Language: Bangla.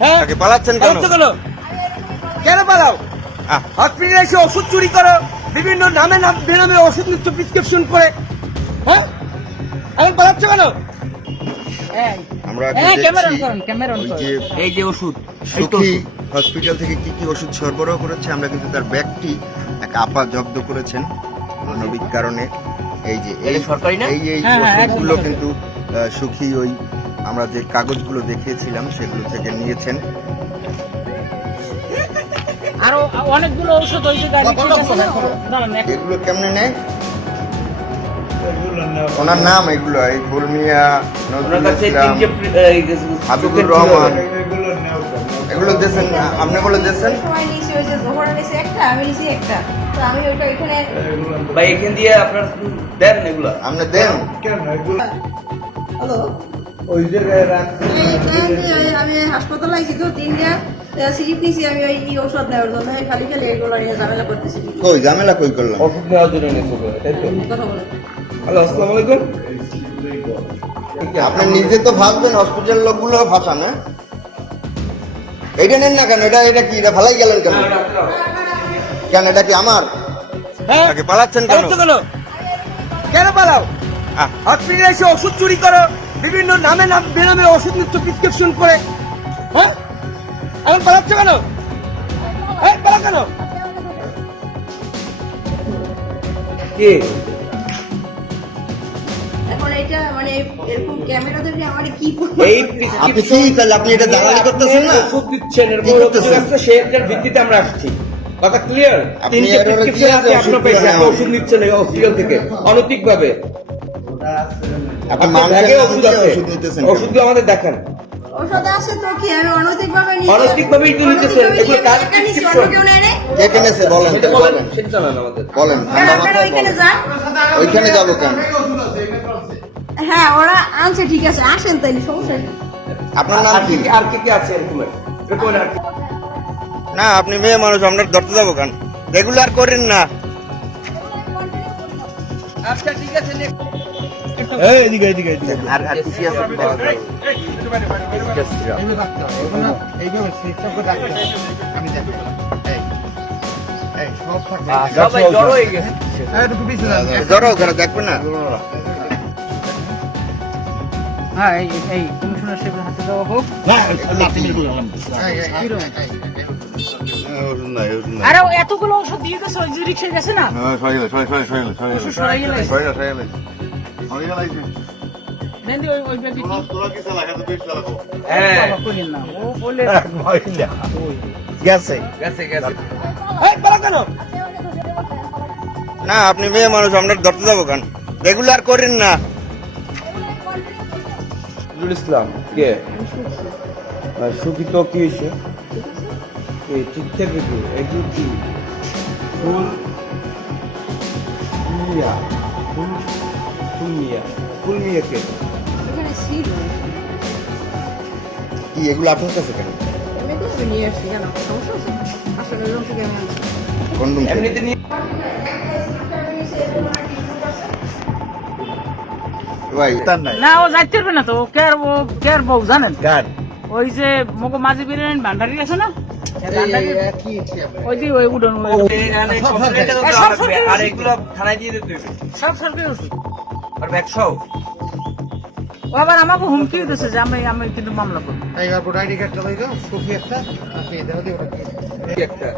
হ্যাঁ তাকে পালাচ্ছেন কেন? পালাচ্ছ কেন? কেন পালাও? হসপিটালে এসে ওষুধ চুরি করো, বিভিন্ন নামে বেনামে ওষুধ নিচ্ছ প্রেসক্রিপশন করে। হ্যাঁ এখন পালাচ্ছ কেন? আমরা ক্যামেরা অন করুন, ক্যামেরা অন ওই করুন। যে এই যে ওষুধ, এই তো সুখী ওষুধ। হসপিটাল থেকে কি কি ওষুধ সরবরাহ করেছে আমরা কিন্তু তার ব্যাগটি এক আপা জব্দ করেছেন মানবিক কারণে। এই যে এই এটা সরকারি না? এই এই হ্যাঁ, হ্যাঁ, ওষুধগুলো একদম কিন্তু সুখী ওই আমরা যে কাগজগুলো দেখিয়েছিলাম সেগুলো থেকে নিয়েছেন। আরো অনেকগুলো ঔষধ ওই যে গাড়ি দাঁড়ান এগুলো কেমনে নেয়? ওনার নাম এগুলো এই ফুলমিয়া, ওনার নজরুল কাছে ইসলাম, তিনটে হাবিবুর রহমান, এগুলো দিয়েছেন আপনি বলে দিয়েছেন। সময় নিয়েছি ওই যে জোহরা নিয়েছি একটা, আমি নিয়েছি একটা, তো আমি ওইটা এখানে ভাই এখান দিয়ে আপনার দেন এগুলো। আপনি দেন হ্যালো ওই জায়গায় রাখছেন। আমি হাসপাতালে আইছি তো 3টা সিরিপ নিয়েছি আমি ওই ঔষধ নেওয়ার জন্য খালি খালি এগুলো নিয়ে ঝামেলা করতেছি। কই ঝামেলা কই করলাম? ওষুধ নেওয়ার জন্য নিয়েছো তাই তো? কথা বলে হ্যালো, আসসালামু আলাইকুম। আপনি নিজে তো ভাববেন হসপিটাল লোকগুলো ভাষান, হ্যাঁ? এইটা নেন না কেন? এটা এটা কি? এটা ভালাই গেলেন কেন? কেন এটা কি আমার? হ্যাঁ তাকে পালাচ্ছেন কেন? পালাচ্ছ কেন? কেন পালাও? আহ, হসপিটালে এসে ওষুধ চুরি করো, বিভিন্ন নামে বেনামে ওষুধ নিচ্ছ প্রেসক্রিপশন করে। হ্যাঁ এখন পালাচ্ছ কেন? এই পালা কেন? কি এখন এটা মানে এরকম ক্যামেরা ধরে আমার কি এই আপনি কি তাহলে আপনি এটা দালালি করতেছেন না? ওষুধ দিচ্ছেন, এরকম কি করতেছেন? অভিযোগ আছে, সেটার ভিত্তিতে আমরা আসছি। কথা ক্লিয়ার? আপনি তিনটে এর ওপরে প্রেসক্রিপশন কি আছে আছে? আপনার ওষুধ পয়সা, নেন। একটা ওষুধ নিচ্ছেন এই হসপিটাল থেকে অনৈতিক ভাবে। আপনি আপনার মানুষের ব্যাগে নাম ওষুধ দিয়ে আছে, ওষুধ নিতেছেন কেন? ওষুধগুলো আমাদের দেখান। ঔষধ আছে তো কি আমি অনৈতিক ভাবে অনৈতিক ভাবেই তো নিতেছেন, এগুলো কার প্রেসক্রিপশন? কেউ নেয় নাই? কে কিনেছে বলেন, সেটা বলেন বলেন, সেটা জানান আমাদের। বলেন কেন ঠান্ডা আপনারা মাথায় ওইখানে বলেন। যান? ওইখানে যাবো কেন? হ্যাঁ ওরা আনছে ঠিক আছে, আসেন তাইলে সমস্যা নেই। আপনার নাম আর কি? আর কি আছে এরকমের? এরকমের আর কি? না আপনি মেয়ে মানুষ, আমরা ধরতে যাবো কেন? রেগুলার করেন না। আচ্ছা ঠিক আছে, next। আর আর কি আছে পাওয়া যাবে? সবাই জড়ো হয়ে গেছে। জড়ো ঘরে দেখবেন না। হ্যাঁ এই কমিশনার সাহেবের হাতে দেওয়া হোক। আরে এতগুলো ওষুধ দিয়ে গেছে ওই যে রিক্সায় গেছে না ওষুধ সরাই গেলে মেহেন্দি ওই ব্যাগে কি হ্যাঁ বাবা কইলেন না ও বলে গেছে। গেছে গেছে। এই পালা কেন? না আপনি মেয়ে মানুষ, আমরা ধরতে যাবো কেন? রেগুলার করেন না। নজরুল ইসলাম কে? সুখী তো কি হয়েছে? এই ঠিক থেকে কি এগুলো কি ফুল মিয়া ফুল মিয়া কে? এখানে ছিল কি এগুলো আপনার কাছে কেন? আমি তো নিয়ে আসছি কেন সমস্যা আছে আসলে রুম থেকে আমি আনছি কন্ডম এমনিতে নিয়ে ভাই না ও যাইতে পারবে না তো ও কে আর বউ জানেন ওই যে মগো মাঝি বিরিয়ানি ভান্ডারি আছে না ওই যে ওই উডন আর এগুলো থানায় দিয়ে দিতে হবে। সব সরকারি ওষুধ আর ব্যাগ সহ ও আবার আমাকে হুমকি দিতেছে যে আমি কিন্তু মামলা করবো একটা